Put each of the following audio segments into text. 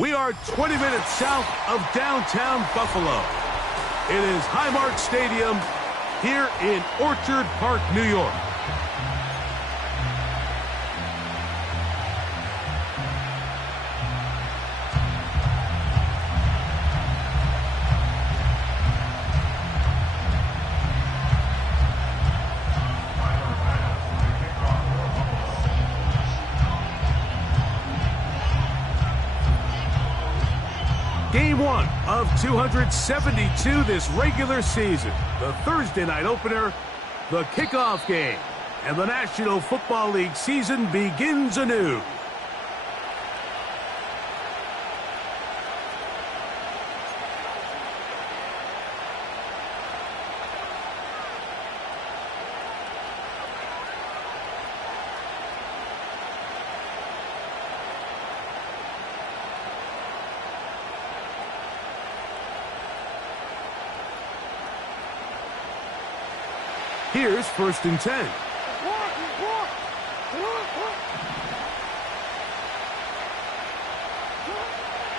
We are 20 minutes south of downtown Buffalo. It is Highmark Stadium here in Orchard Park, New York. Game 1 of 272 this regular season. The Thursday night opener, the kickoff game. And the National Football League season begins anew. Here's 1st and 10.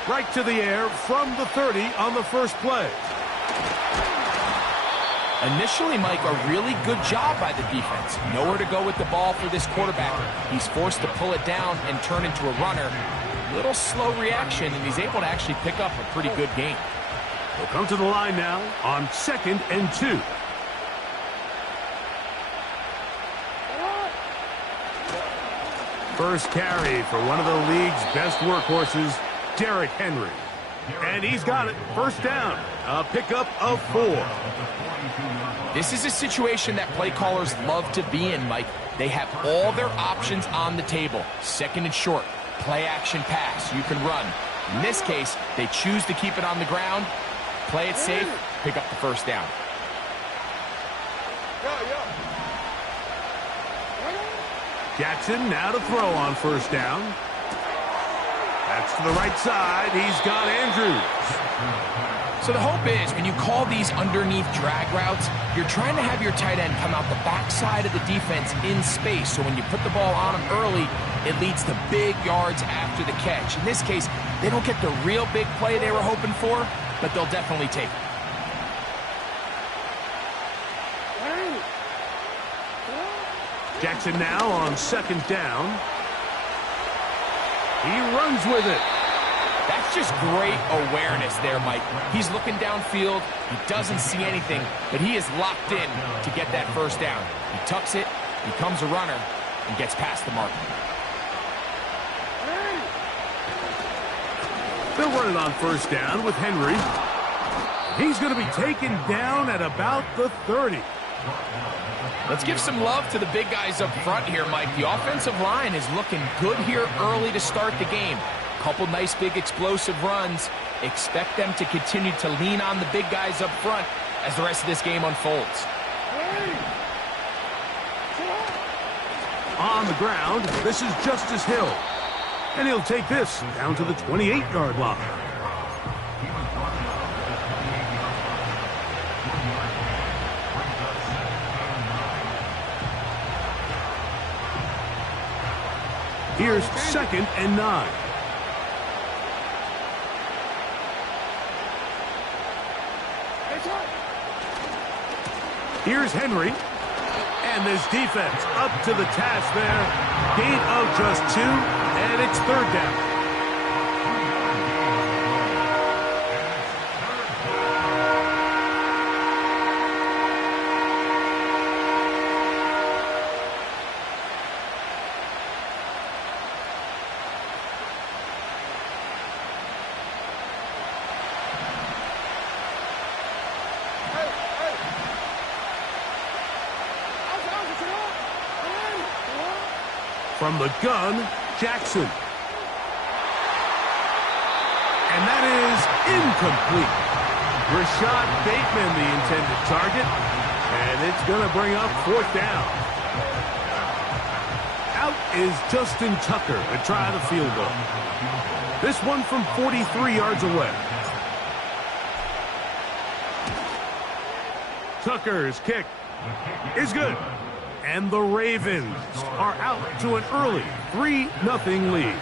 Right to the air from the 30 on the first play. Initially, Mike, a really good job by the defense. Nowhere to go with the ball for this quarterback. He's forced to pull it down and turn into a runner. Little slow reaction, and he's able to actually pick up a pretty good game. We'll come to the line now on 2nd and 2. First carry for one of the league's best workhorses, Derrick Henry. And he's got it. First down. A pickup of 4. This is a situation that play callers love to be in, Mike. They have all their options on the table. 2nd and short. Play action pass. You can run. In this case, they choose to keep it on the ground, play it safe, pick up the first down. Jackson now to throw on first down. That's to the right side. He's got Andrews. So the hope is when you call these underneath drag routes, you're trying to have your tight end come out the backside of the defense in space. So when you put the ball on him early, it leads to big yards after the catch. In this case, they don't get the real big play they were hoping for, but they'll definitely take it. Jackson now on 2nd down. He runs with it. That's just great awareness there, Mike. He's looking downfield. He doesn't see anything, but he is locked in to get that first down. He tucks it, becomes a runner, and gets past the mark. They'll run it on first down with Henry. He's going to be taken down at about the 30. Let's give some love to the big guys up front here, Mike. The offensive line is looking good here early to start the game. Couple nice big explosive runs. Expect them to continue to lean on the big guys up front as the rest of this game unfolds. On the ground, this is Justice Hill. And he'll take this down to the 28-yard line. Here's 2nd and 9. Here's Henry. And this defense up to the task there. Gain of just 2, and it's 3rd down. From the gun, Jackson. And that is incomplete. Rashad Bateman, the intended target. And it's going to bring up 4th down. Out is Justin Tucker to try the field goal. This one from 43 yards away. Tucker's kick is good. And the Ravens are out to an early 3-0 lead.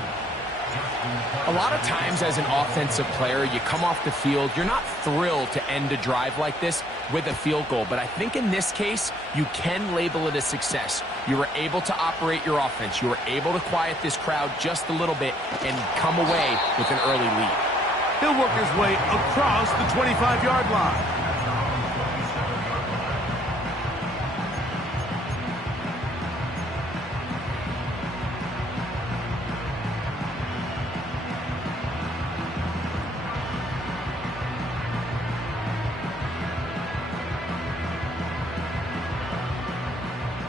A lot of times as an offensive player, you come off the field, you're not thrilled to end a drive like this with a field goal. But I think in this case, you can label it a success. You were able to operate your offense. You were able to quiet this crowd just a little bit and come away with an early lead. He'll work his way across the 25-yard line.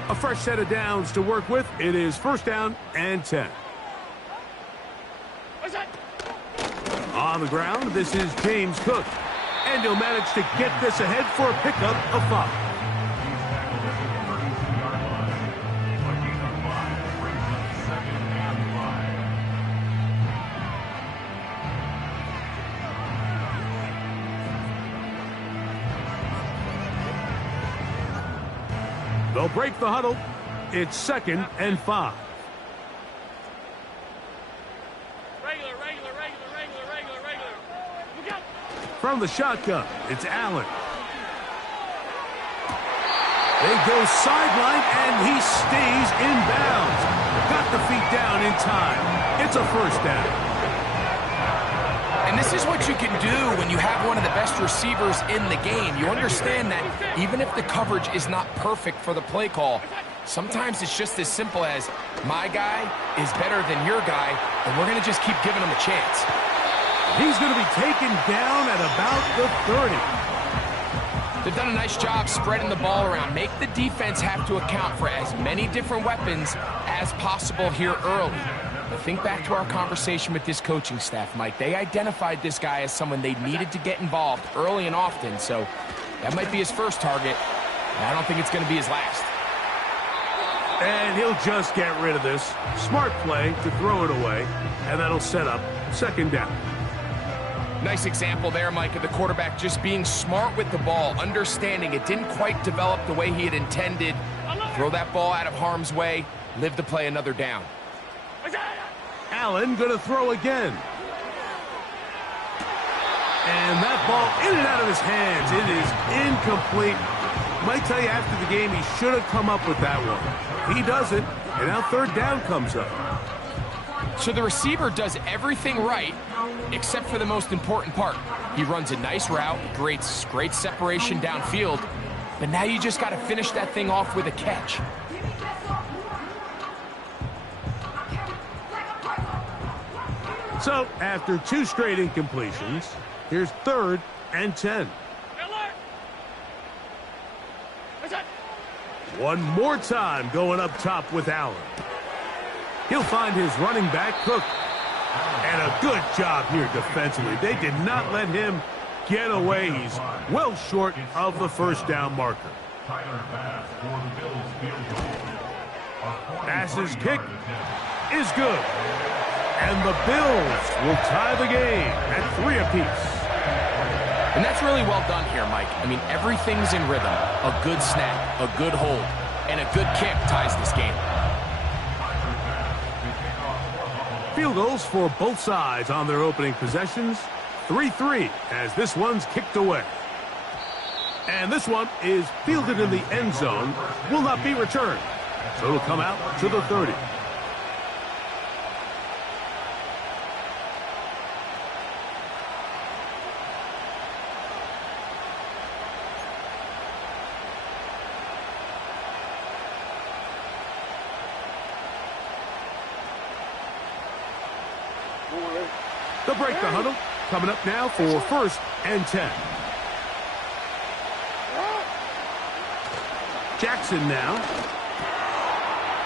A fresh set of downs to work with. It is first down and 10. On the ground, this is James Cook. And he'll manage to get this ahead for a pickup of 5. They'll break the huddle. It's second and 5. From the shotgun, it's Allen. They go sideline, and he stays in bounds. Got the feet down in time. It's a first down. And this is what you can do when you have one of the best receivers in the game. You understand that even if the coverage is not perfect for the play call, sometimes it's just as simple as, my guy is better than your guy, and we're going to just keep giving him a chance. He's going to be taken down at about the 30. They've done a nice job spreading the ball around. Make the defense have to account for as many different weapons as possible here early. But think back to our conversation with this coaching staff, Mike. They identified this guy as someone they needed to get involved early and often, so that might be his first target. And I don't think it's going to be his last. And he'll just get rid of this. Smart play to throw it away, and that'll set up second down. Nice example there, Mike, of the quarterback just being smart with the ball, understanding it didn't quite develop the way he had intended. Throw that ball out of harm's way, live to play another down. Allen going to throw again. And that ball in and out of his hands. It is incomplete. Might tell you after the game he should have come up with that one. He doesn't, and now third down comes up. So the receiver does everything right, except for the most important part. He runs a nice route, great separation downfield, but now you just got to finish that thing off with a catch. So after 2 straight incompletions, here's third and 10. One more time going up top with Allen. He'll find his running back, Cook. And a good job here defensively. They did not let him get away. He's well short of the first down marker. Pass's kick is good. And the Bills will tie the game at 3 apiece. And that's really well done here, Mike. I mean, everything's in rhythm. A good snap, a good hold, and a good kick ties this game. Field goals for both sides on their opening possessions. 3-3 as this one's kicked away. And this one is fielded in the end zone. Will not be returned. So it'll come out to the 30. They'll break the huddle. Coming up now for first and 10. Jackson now.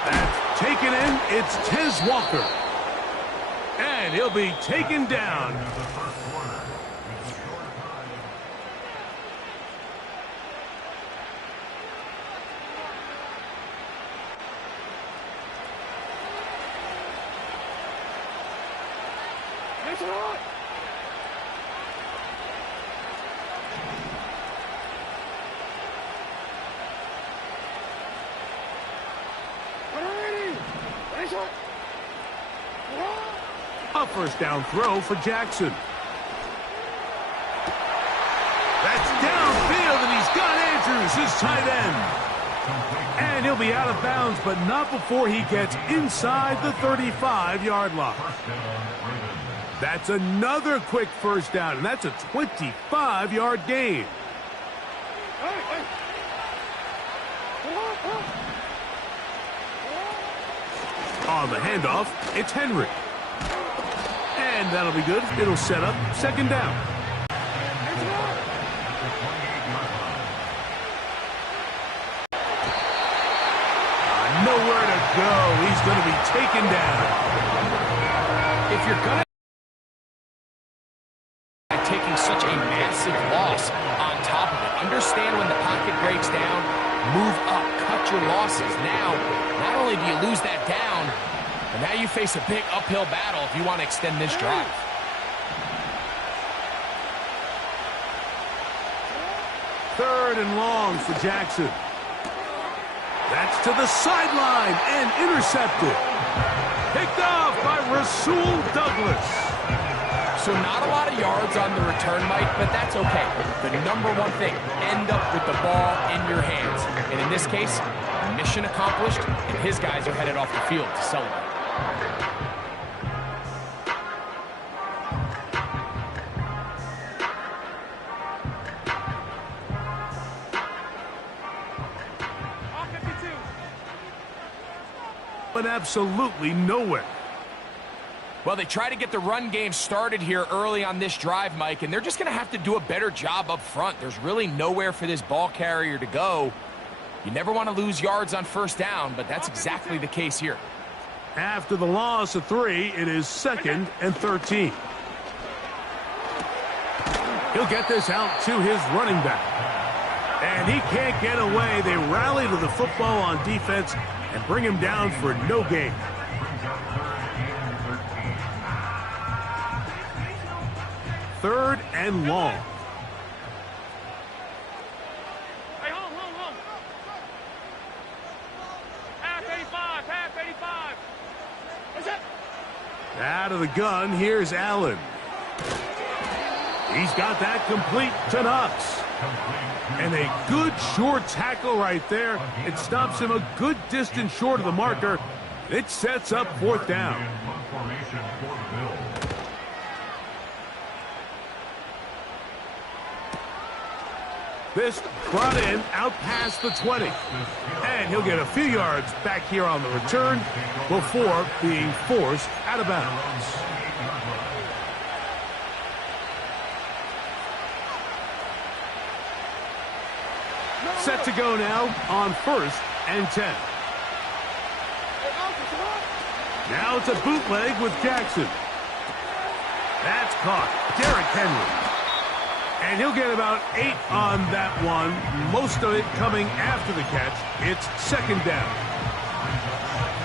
That's taken in. It's Tez Walker. And he'll be taken down. A first down throw for Jackson. That's downfield, and he's got Andrews, his tight end. And he'll be out of bounds, but not before he gets inside the 35-yard line. That's another quick first down, and that's a 25-yard gain. On the handoff, it's Henry. And that'll be good. It'll set up second down. Nowhere to go. He's going to be taken down. If you're going to taking such a massive loss on top of it, understand when the pocket breaks down, move up, cut your losses. Now, not only do you lose that down, but now you face a big uphill battle if you want to extend this drive. Third and long for Jackson. That's to the sideline and intercepted. Picked off by Rasul Douglas. So not a lot of yards on the return, Mike, but that's okay. The number one thing, end up with the ball in your hands. And in this case, mission accomplished, and his guys are headed off the field to celebrate. But absolutely nowhere. Well, they try to get the run game started here early on this drive, Mike, and they're just going to have to do a better job up front. There's really nowhere for this ball carrier to go. You never want to lose yards on first down, but that's exactly the case here. After the loss of 3, it is 2nd and 13. He'll get this out to his running back. And he can't get away. They rally to the football on defense and bring him down for no gain. Third and long. Hey, hold. Pass 85. What's that? Out of the gun, here's Allen. He's got that complete to Knox. And a good short tackle right there. It stops him a good distance short of the marker. It sets up 4th down. This brought in out past the 20. And he'll get a few yards back here on the return before being forced out of bounds. Set to go now on 1st and 10. Now it's a bootleg with Jackson. That's caught. Derrick Henry. And he'll get about 8 on that one. Most of it coming after the catch. It's 2nd down.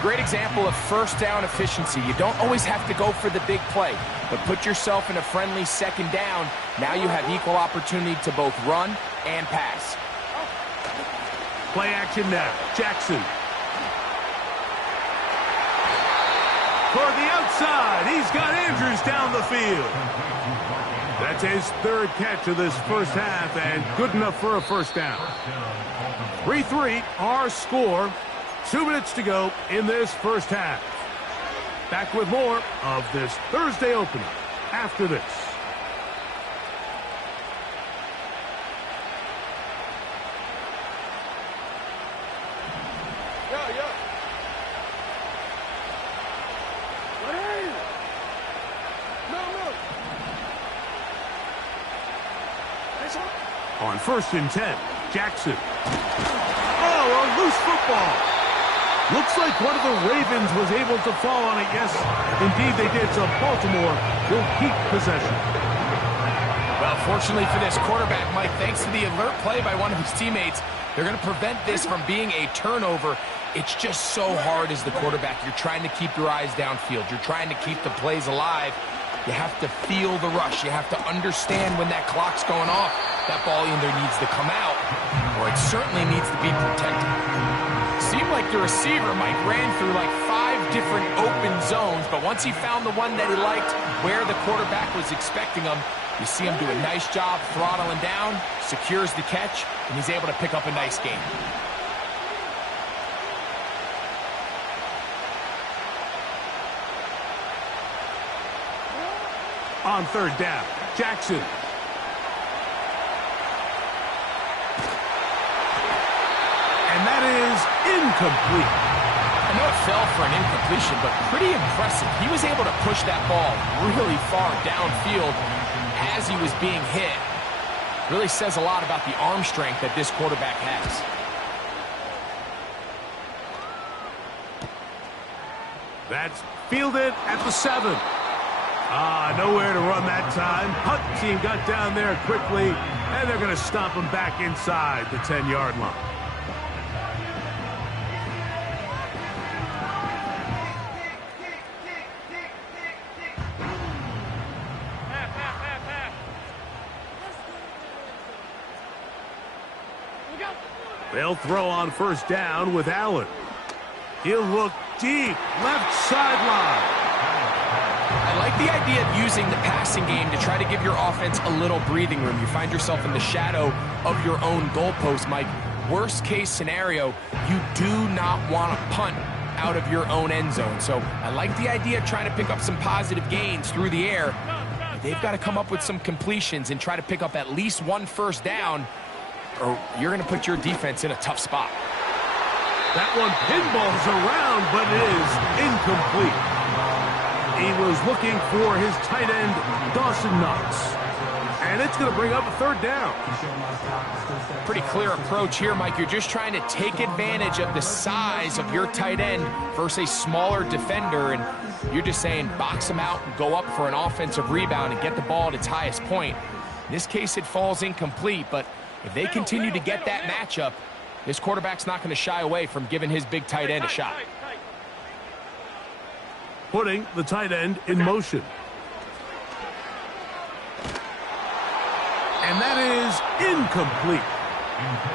Great example of first down efficiency. You don't always have to go for the big play, but put yourself in a friendly 2nd down. Now you have equal opportunity to both run and pass. Play action now. Jackson. Toward the outside. He's got Andrews down the field. That's his 3rd catch of this first half and good enough for a first down. 3-3 our score. 2 minutes to go in this first half. Back with more of this Thursday opener after this. On 1st and 10, Jackson. Oh, a loose football. Looks like one of the Ravens was able to fall on it. Yes, indeed they did. So Baltimore will keep possession. Well, fortunately for this quarterback, Mike, thanks to the alert play by one of his teammates, they're going to prevent this from being a turnover. It's just so hard as the quarterback. You're trying to keep your eyes downfield. You're trying to keep the plays alive. You have to feel the rush. You have to understand when that clock's going off. That ball either needs to come out or it certainly needs to be protected. Seemed like the receiver, Mike, ran through like 5 different open zones, but once he found the one that he liked, where the quarterback was expecting him, you see him do a nice job throttling down, secures the catch, and he's able to pick up a nice gain. On third down, Jackson. And that is incomplete. I know it fell for an incompletion, but pretty impressive. He was able to push that ball really far downfield as he was being hit. Really says a lot about the arm strength that this quarterback has. That's fielded at the 7. Nowhere to run that time. Hunt team got down there quickly, and they're going to stomp him back inside the 10-yard line. They'll throw on first down with Allen. He'll look deep, left sideline. I like the idea of using the passing game to try to give your offense a little breathing room. You find yourself in the shadow of your own goalpost, Mike. Worst case scenario, you do not want to punt out of your own end zone. So I like the idea of trying to pick up some positive gains through the air. They've got to come up with some completions and try to pick up at least one first down, or you're going to put your defense in a tough spot. That one pinballs around, but it is incomplete. He was looking for his tight end, Dawson Knox. And it's going to bring up a third down. Pretty clear approach here, Mike. You're just trying to take advantage of the size of your tight end versus a smaller defender, and you're just saying box him out and go up for an offensive rebound and get the ball at its highest point. In this case, it falls incomplete, but if they continue to get that matchup, this quarterback's not going to shy away from giving his big tight end a shot. Putting the tight end in motion. And that is incomplete.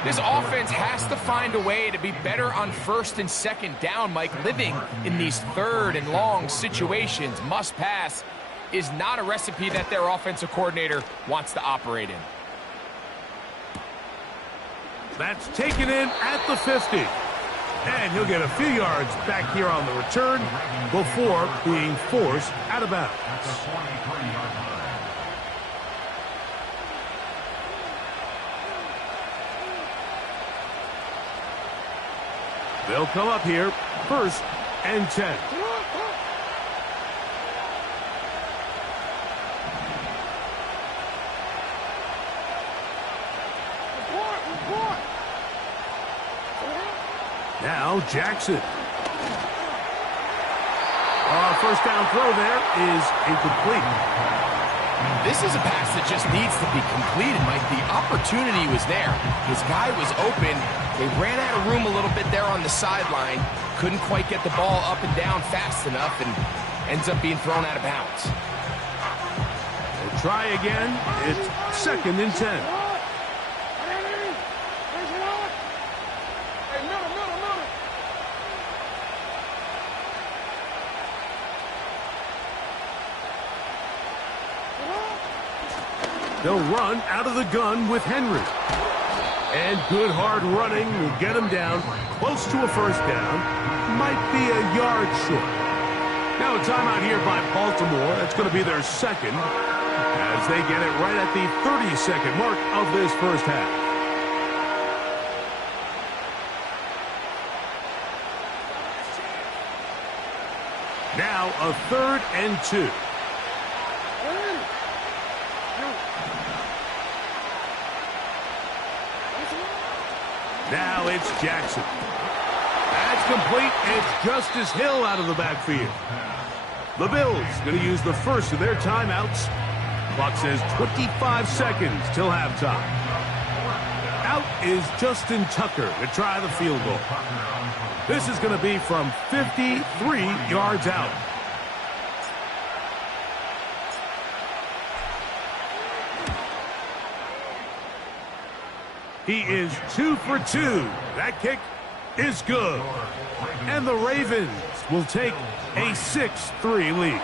This offense has to find a way to be better on first and second down, Mike. Living in these third and long situations, must pass, is not a recipe that their offensive coordinator wants to operate in. That's taken in at the 50. And he'll get a few yards back here on the return before being forced out of bounds. They'll come up here, 1st and 10. Now Jackson. First down throw there is incomplete. This is a pass that just needs to be completed, Mike. The opportunity was there. His guy was open. They ran out of room a little bit there on the sideline. Couldn't quite get the ball up and down fast enough, and ends up being thrown out of bounds. We'll try again. It's 2nd and 10. They'll run out of the gun with Henry. And good hard running will get him down close to a first down. Might be a yard short. Now a timeout here by Baltimore. That's going to be their second as they get it right at the 30-second mark of this first half. Now a 3rd and 2. Now it's Jackson. That's complete. It's Justice Hill out of the backfield. The Bills going to use the first of their timeouts. Clock says 25 seconds till halftime. Out is Justin Tucker to try the field goal. This is going to be from 53 yards out. He is 2 for 2. That kick is good. And the Ravens will take a 6-3 lead.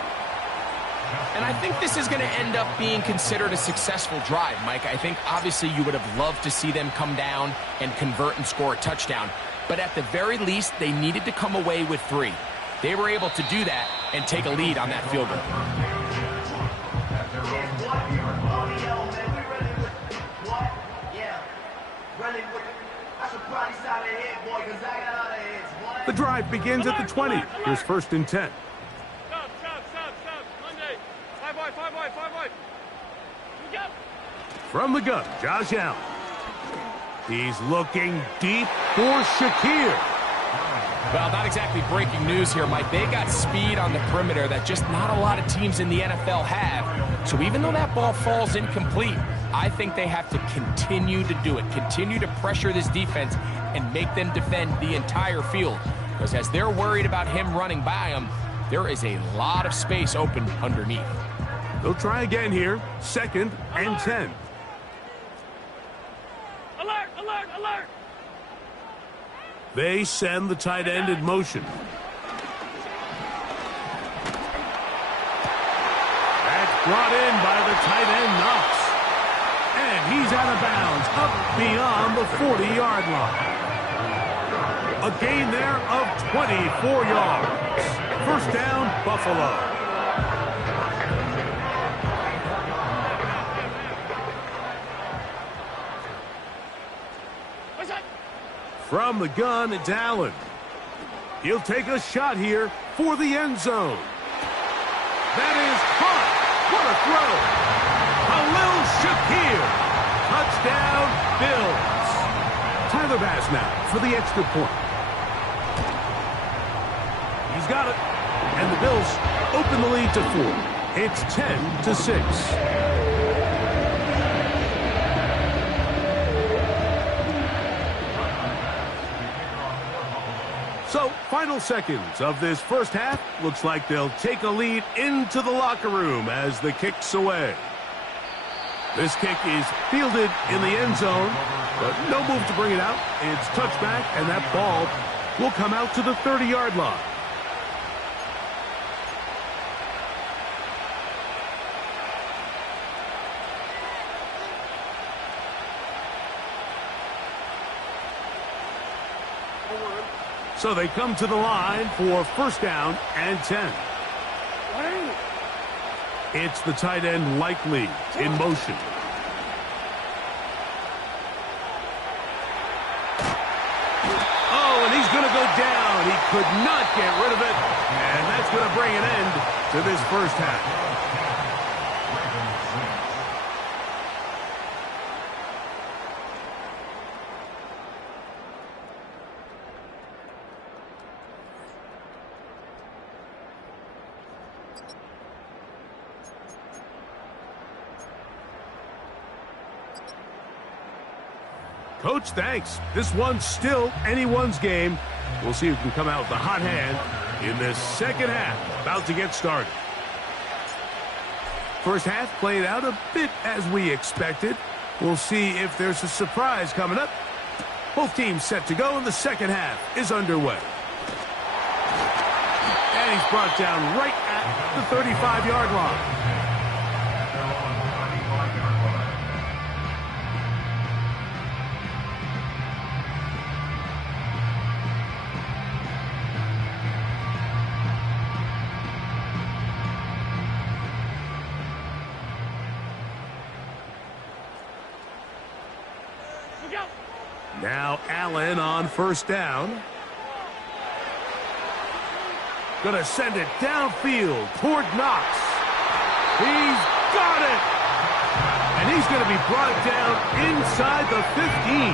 And I think this is going to end up being considered a successful drive, Mike. I think obviously you would have loved to see them come down and convert and score a touchdown. But at the very least, they needed to come away with 3. They were able to do that and take a lead on that field goal. The drive begins at the 20. Here's 1st and 10. Stop. Monday. 5 wide. You go. From the gun, Josh Allen. He's looking deep for Shakir. Well, not exactly breaking news here, Mike. They got speed on the perimeter that just not a lot of teams in the NFL have. So even though that ball falls incomplete, I think they have to continue to do it. Continue to pressure this defense and make them defend the entire field. Because as they're worried about him running by them, there is a lot of space open underneath. They'll try again here. 2nd and 10. Alert! They send the tight end in motion. That's brought in by the tight end, Knox. And he's out of bounds, up beyond the 40-yard line. A gain there of 24 yards. 1st down, Buffalo. From the gun, it's Allen. He'll take a shot here for the end zone. That is caught. What a throw. Khalil Shakir. Touchdown, Bills. Tyler Bass now for the extra point. He's got it. And the Bills open the lead to 4. It's 10-6. So, final seconds of this first half. Looks like they'll take a lead into the locker room as the kick's away. This kick is fielded in the end zone, but no move to bring it out. It's touchback, and that ball will come out to the 30-yard line. So they come to the line for 1st down and 10. It's the tight end Likely in motion. Oh, and he's going to go down. He could not get rid of it. And that's going to bring an end to this first half. Coach, thanks. This one's still anyone's game. We'll see who can come out with the hot hand in this second half. About to get started. First half played out a bit as we expected. We'll see if there's a surprise coming up. Both teams set to go, and the second half is underway. And he's brought down right at the 35-yard line. Now Allen on 1st down. Gonna send it downfield toward Knox. He's got it! And he's gonna be brought down inside the 15.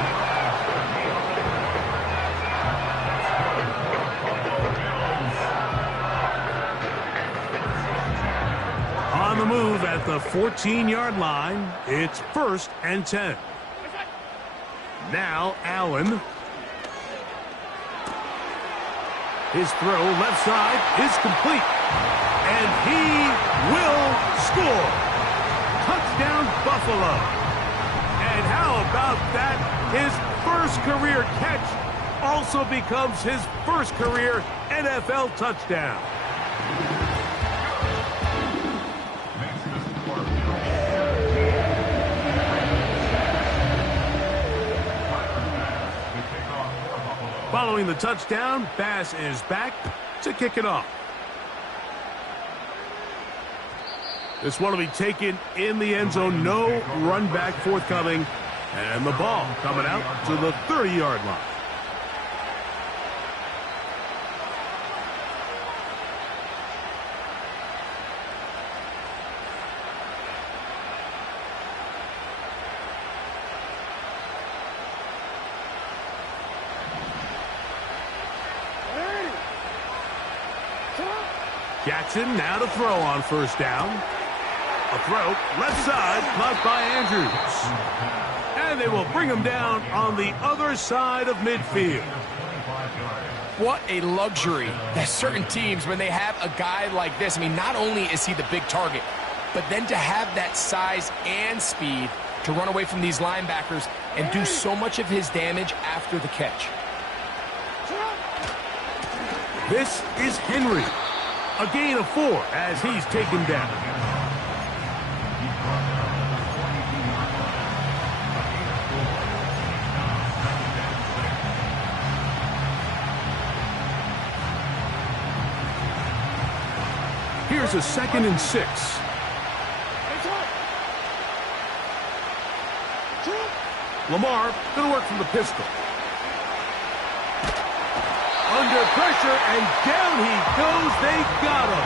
On the move at the 14-yard line, it's 1st and 10. Now Allen. His throw left side is complete. And he will score. Touchdown Buffalo. And how about that? His first career catch also becomes his first career NFL touchdown. Following the touchdown, Bass is back to kick it off. This one will be taken in the end zone. No run back forthcoming. And the ball coming out to the 30-yard line. Jackson now to throw on first down. A throw, left side, blocked by Andrews. And they will bring him down on the other side of midfield. What a luxury that certain teams, when they have a guy like this, I mean, not only is he the big target, but then to have that size and speed to run away from these linebackers and do so much of his damage after the catch. This is Henry. A gain of 4 as he's taken down. Here's a 2nd and 6. Lamar going to work from the pistol. Under pressure, and down he goes. They got him.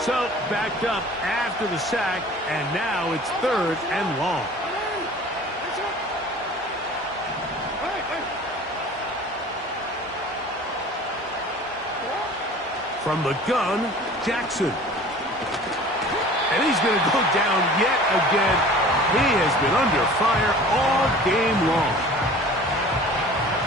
So, backed up after the sack, and now it's 3rd and long. From the gun, Jackson. And he's going to go down yet again. He has been under fire all game long.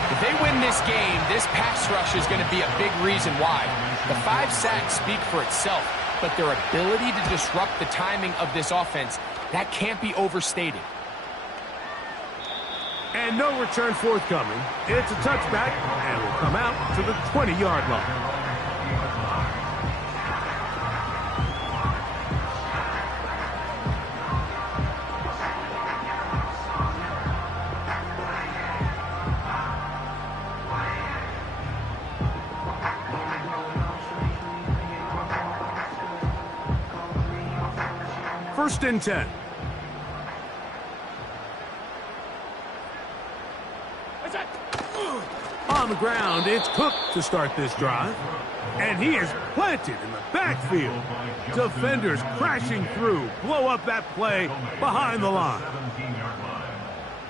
If they win this game, this pass rush is going to be a big reason why. The 5 sacks speak for itself, but their ability to disrupt the timing of this offense, that can't be overstated. And no return forthcoming. It's a touchback, and will come out to the 20-yard line. First and 10. On the ground, it's Cook to start this drive. And he is planted in the backfield. Defenders crashing through, blow up that play behind the line.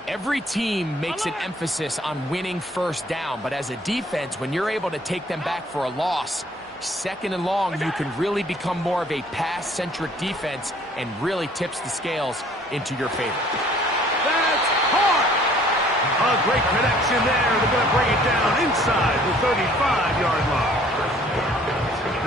Every team makes an emphasis on winning first down, but as a defense, when you're able to take them back for a loss, 2nd and long, you can really become more of a pass-centric defense and really tips the scales into your favor. That's hard. A great connection there. They're going to bring it down inside the 35-yard line.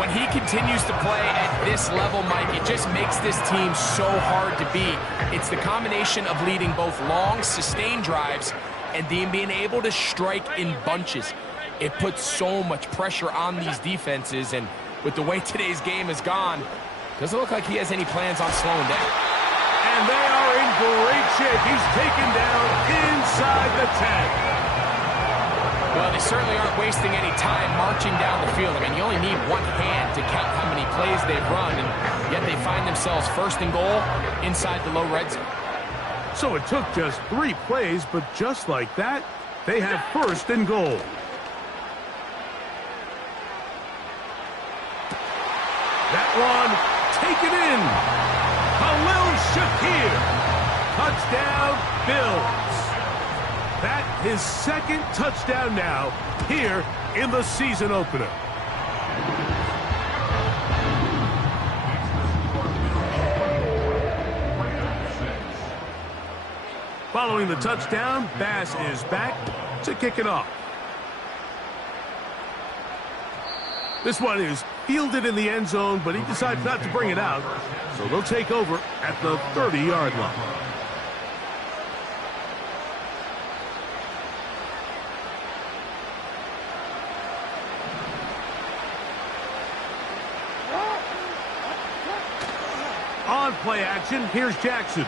When he continues to play at this level, Mike, it just makes this team so hard to beat. It's the combination of leading both long, sustained drives and then being able to strike in bunches. It puts so much pressure on these defenses, and with the way today's game has gone, doesn't look like he has any plans on slowing down. And they are in great shape. He's taken down inside the 10. Well, they certainly aren't wasting any time marching down the field. I mean, you only need one hand to count how many plays they've run, and yet they find themselves 1st and goal inside the low red zone. So it took just 3 plays, but just like that, they have 1st and goal. That one taken in. Khalil Shakir. Touchdown, Bills. That his 2nd touchdown now here in the season opener. Following the touchdown, Bass is back to kick it off. This one is fielded in the end zone, but he decides not to bring it out. So they'll take over at the 30-yard line. On play action, here's Jackson.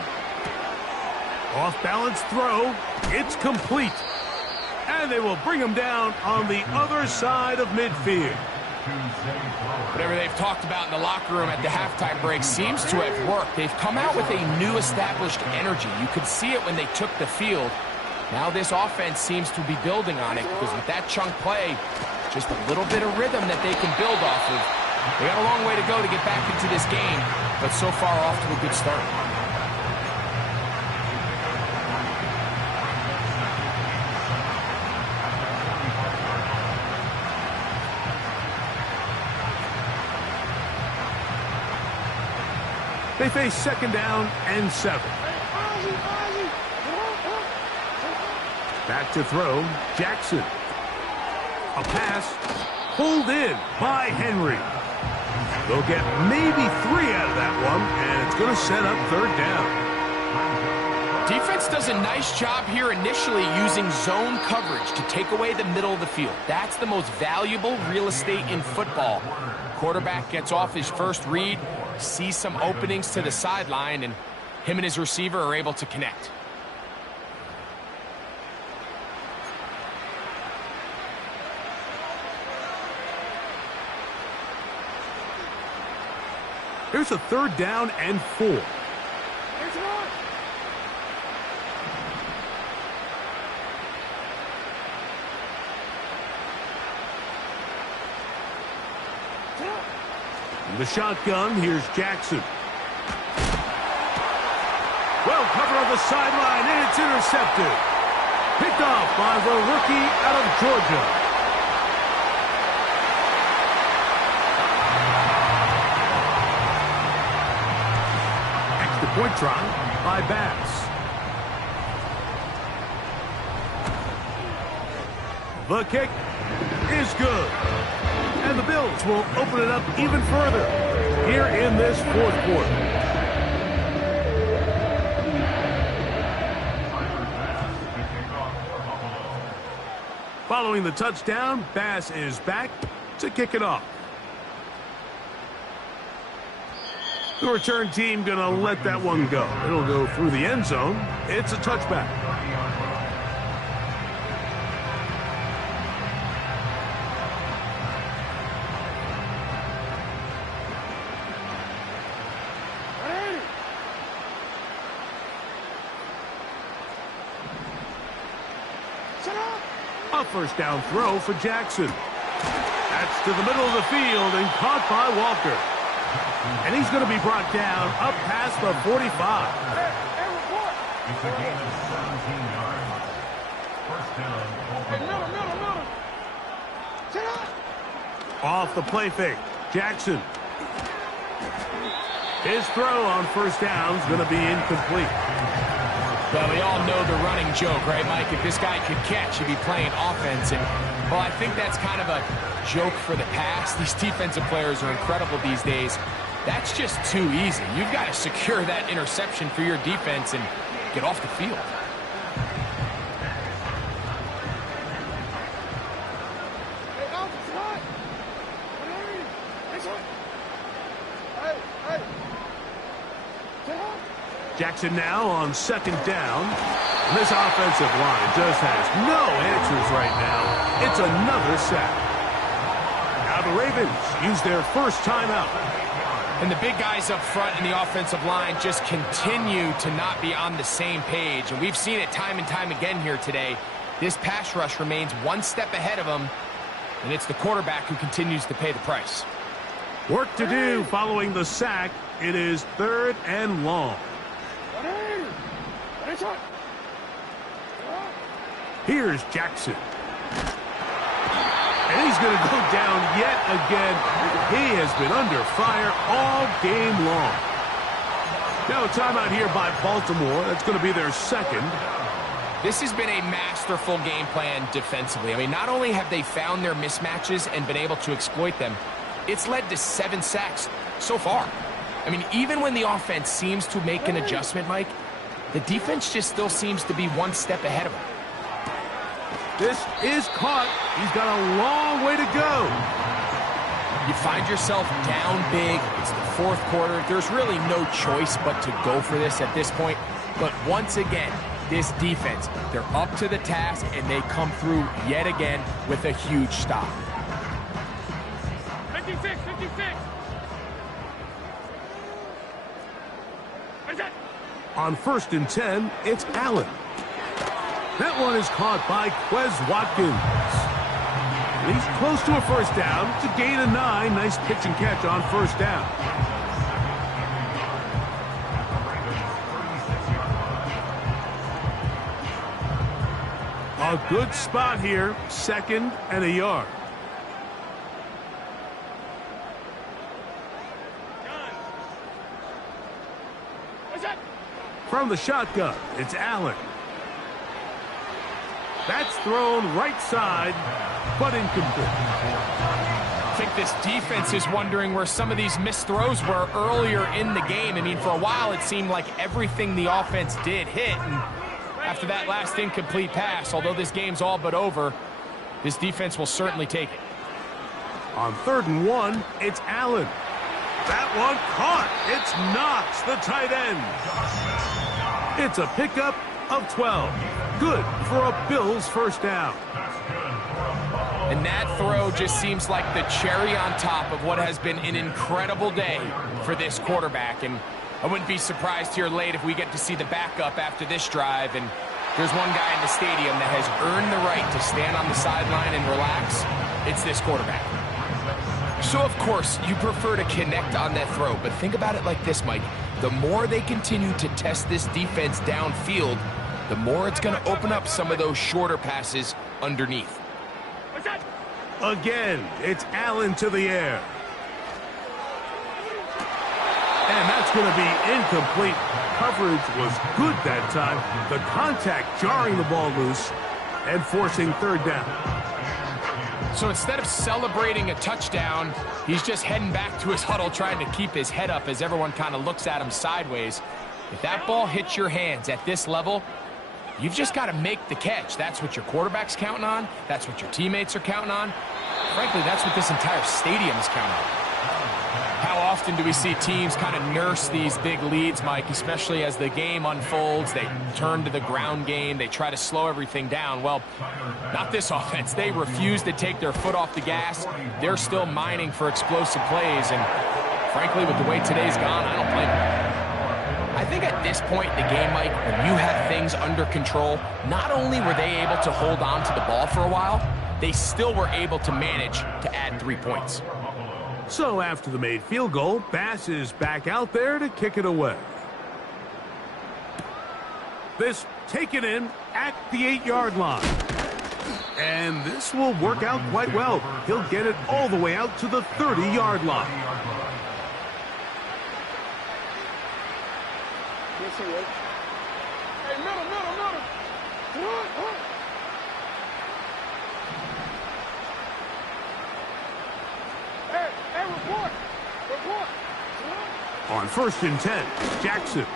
Off-balance throw. It's complete. And they will bring him down on the other side of midfield. Whatever they've talked about in the locker room at the halftime break seems to have worked. They've come out with a new established energy. You could see it when they took the field. Now this offense seems to be building on it because with that chunk play, just a little bit of rhythm that they can build off of. They got a long way to go to get back into this game, but so far off to a good start. They face second down and 7. Back to throw, Jackson. A pass pulled in by Henry. They'll get maybe 3 out of that one, and it's going to set up third down. Defense does a nice job here initially using zone coverage to take away the middle of the field. That's the most valuable real estate in football. Quarterback gets off his first read, sees some openings to the sideline, and him and his receiver are able to connect. Here's a third down and 4. In the shotgun, here's Jackson. Well covered on the sideline, and it's intercepted. Picked off by the rookie out of Georgia. Extra point try by Bass. The kick is good. And the Bills will open it up even further here in this fourth quarter. Following the touchdown, Bass is back to kick it off. The return team going to let that one go. It'll go through the end zone. It's a touchback. A first down throw for Jackson. That's to the middle of the field and caught by Walker. And he's going to be brought down up past the 45. It's a gain of 17 yards. First down. Off the play fake, Jackson. His throw on first down is going to be incomplete. Well, we all know the running joke, right, Mike? If this guy could catch, he'd be playing offense. And, well, I think that's kind of a joke for the past. These defensive players are incredible these days. That's just too easy. You've got to secure that interception for your defense and get off the field. Jackson now on second down. This offensive line just has no answers right now. It's another sack. Now the Ravens use their first timeout. And the big guys up front in the offensive line just continue to not be on the same page. And we've seen it time and time again here today. This pass rush remains one step ahead of them, and it's the quarterback who continues to pay the price. Work to do following the sack. It is third and long. Here's Jackson. And he's going to go down yet again. He has been under fire all game long. Now a timeout here by Baltimore. That's going to be their second. This has been a masterful game plan defensively. I mean, not only have they found their mismatches and been able to exploit them, it's led to 7 sacks so far. I mean, even when the offense seems to make an adjustment, Mike, the defense just still seems to be one step ahead of them. This is caught. He's got a long way to go. You find yourself down big. It's the fourth quarter. There's really no choice but to go for this at this point. But once again, this defense, they're up to the task, and they come through yet again with a huge stop. 56, 56. What is that? On 1st and 10, it's Allen. That one is caught by Quez Watkins. He's close to a first down. It's a gain of 9. Nice pitch and catch on first down. A good spot here. 2nd and a yard. What's that? From the shotgun, it's Allen. That's thrown right side, but incomplete. I think this defense is wondering where some of these missed throws were earlier in the game. I mean, for a while, it seemed like everything the offense did hit. And after that last incomplete pass, although this game's all but over, this defense will certainly take it. On 3rd and 1, it's Allen. That one caught. It's Knox, the tight end. It's a pickup of 12. Good for a Bills first down. And that throw just seems like the cherry on top of what has been an incredible day for this quarterback. And I wouldn't be surprised here late if we get to see the backup after this drive. And there's one guy in the stadium that has earned the right to stand on the sideline and relax. It's this quarterback. So, of course, you prefer to connect on that throw. But think about it like this, Mike. The more they continue to test this defense downfield, the more it's going to open up some of those shorter passes underneath. What's that? Again, it's Allen to the air. And that's going to be incomplete. Coverage was good that time. The contact jarring the ball loose and forcing 3rd down. So instead of celebrating a touchdown, he's just heading back to his huddle trying to keep his head up as everyone kind of looks at him sideways. If that ball hits your hands at this level, you've just got to make the catch. That's what your quarterback's counting on. That's what your teammates are counting on. Frankly, that's what this entire stadium is counting on. How often do we see teams kind of nurse these big leads, Mike, especially as the game unfolds? They turn to the ground game. They try to slow everything down. Well, not this offense. They refuse to take their foot off the gas. They're still mining for explosive plays. And frankly, with the way today's gone, I don't blame them. I think at this point in the game, Mike, when you have things under control, not only were they able to hold on to the ball for a while, they still were able to manage to add 3 points. So after the made field goal, Bass is back out there to kick it away. This taken in at the 8-yard line. And this will work out quite well. He'll get it all the way out to the 30-yard line. Hey, middle. Good. Hey, report. On 1st and 10, Jackson.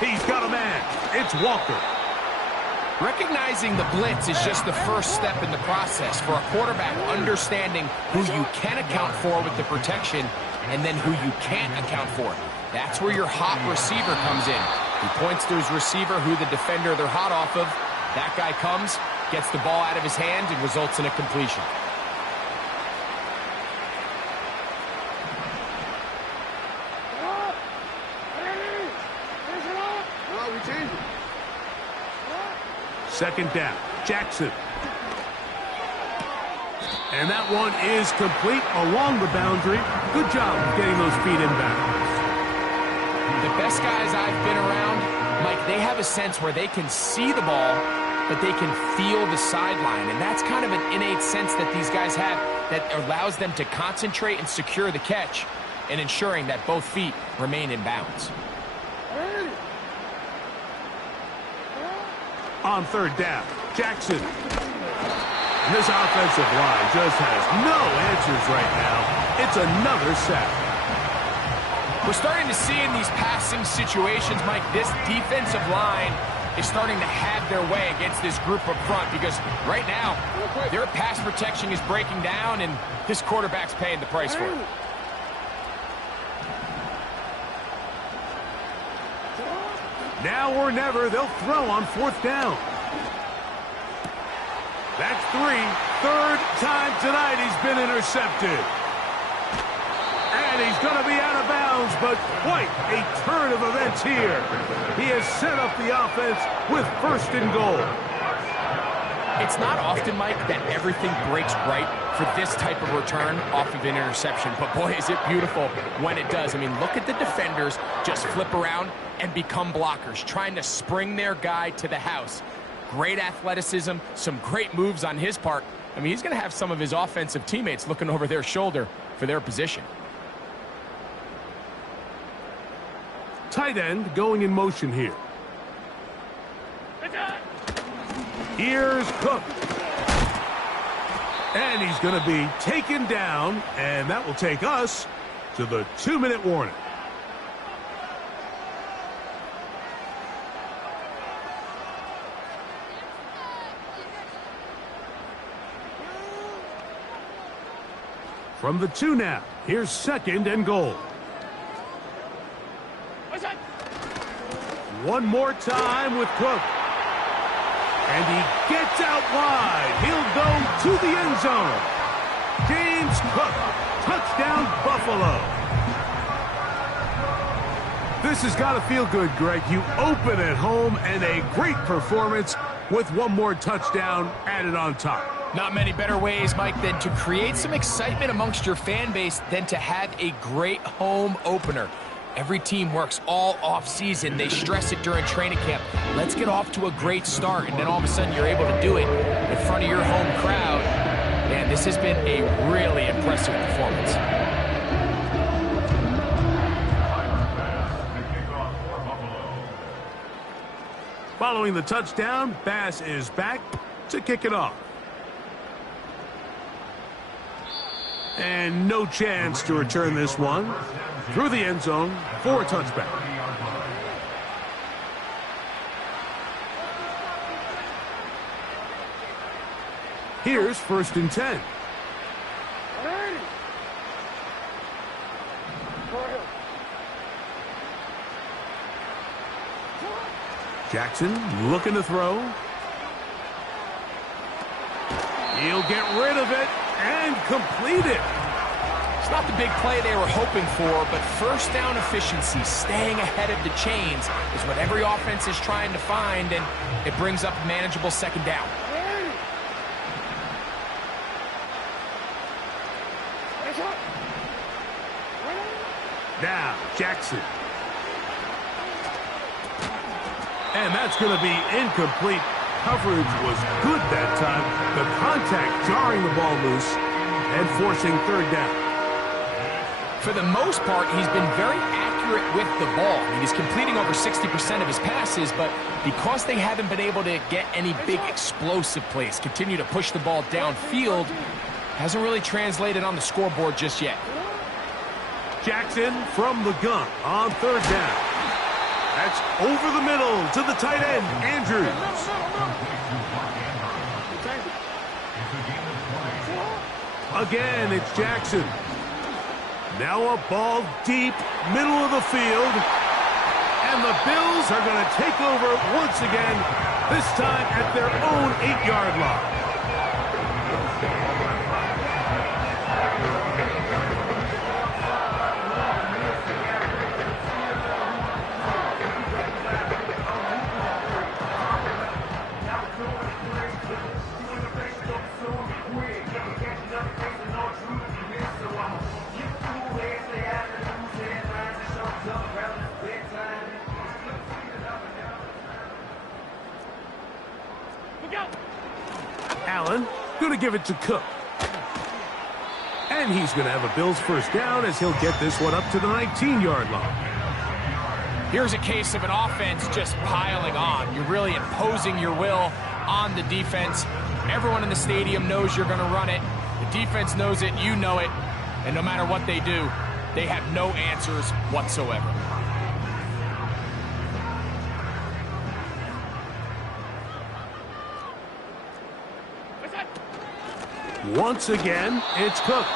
He's got a man. It's Walker. Recognizing the blitz is just the first step in the process for a quarterback understanding who you can account for with the protection and then who you can't account for. That's where your hot receiver comes in. He points to his receiver who the defender they're hot off of. That guy comes, gets the ball out of his hand, and results in a completion. Second down, Jackson. And that one is complete along the boundary. Good job of getting those feet inbounds. The best guys I've been around, Mike, they have a sense where they can see the ball, but they can feel the sideline. And that's kind of an innate sense that these guys have that allows them to concentrate and secure the catch and ensuring that both feet remain in bounds. On third down, Jackson. And this offensive line just has no answers right now. It's another sack. We're starting to see in these passing situations, Mike, this defensive line is starting to have their way against this group up front because right now, their pass protection is breaking down and this quarterback's paying the price for it. Now or never, they'll throw on fourth down. That's 3. Third time tonight he's been intercepted. And he's going to be out of bounds, but quite a turn of events here. He has set up the offense with first and goal. It's not often, Mike, that everything breaks right for this type of return off of an interception. But boy, is it beautiful when it does. I mean, look at the defenders just flip around and become blockers, trying to spring their guy to the house. Great athleticism, some great moves on his part. I mean, he's going to have some of his offensive teammates looking over their shoulder for their position. Tight end going in motion here. Here's Cook. And he's going to be taken down, and that will take us to the 2-minute warning. From the 2 now, here's second and goal. One more time with Cook. And he gets out wide. He'll go to the end zone. James Cook, touchdown Buffalo. This has got to feel good, Greg. You open at home and a great performance with one more touchdown added on top. Not many better ways, Mike, than to create some excitement amongst your fan base than to have a great home opener. Every team works all off-season. They stress it during training camp. Let's get off to a great start, and then all of a sudden you're able to do it in front of your home crowd. Man, this has been a really impressive performance. Following the touchdown, Bass is back to kick it off. And no chance to return this one. Through the end zone for a touchback. Here's first and 10. Jackson looking to throw. He'll get rid of it and complete it. It's not the big play they were hoping for, but first down efficiency, staying ahead of the chains, is what every offense is trying to find, and it brings up a manageable second down. Now, Jackson. And that's going to be incomplete. Coverage was good that time. The contact jarring the ball loose and forcing third down. For the most part, he's been very accurate with the ball. I mean, he's completing over 60% of his passes, but because they haven't been able to get any big explosive plays, continue to push the ball downfield, hasn't really translated on the scoreboard just yet. Jackson from the gun on third down. That's over the middle to the tight end, Andrews. Again, it's Jackson. Now a ball deep, middle of the field. And the Bills are going to take over once again, this time at their own 8-yard line. Allen going to give it to Cook. And he's going to have a Bills first down as he'll get this one up to the 19-yard line. Here's a case of an offense just piling on. You're really imposing your will on the defense. Everyone in the stadium knows you're going to run it. The defense knows it, you know it. And no matter what they do, they have no answers whatsoever. Once again, it's Cook.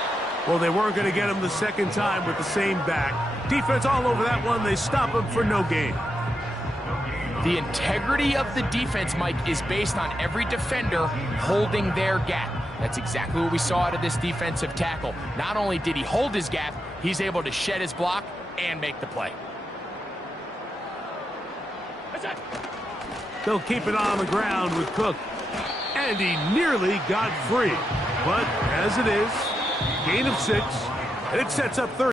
Well, they weren't going to get him the second time with the same back. Defense all over that one. They stop him for no gain. The integrity of the defense, Mike, is based on every defender holding their gap. That's exactly what we saw out of this defensive tackle. Not only did he hold his gap, he's able to shed his block and make the play. They'll keep it on the ground with Cook. And he nearly got free. But as it is, gain of 6, and it sets up third.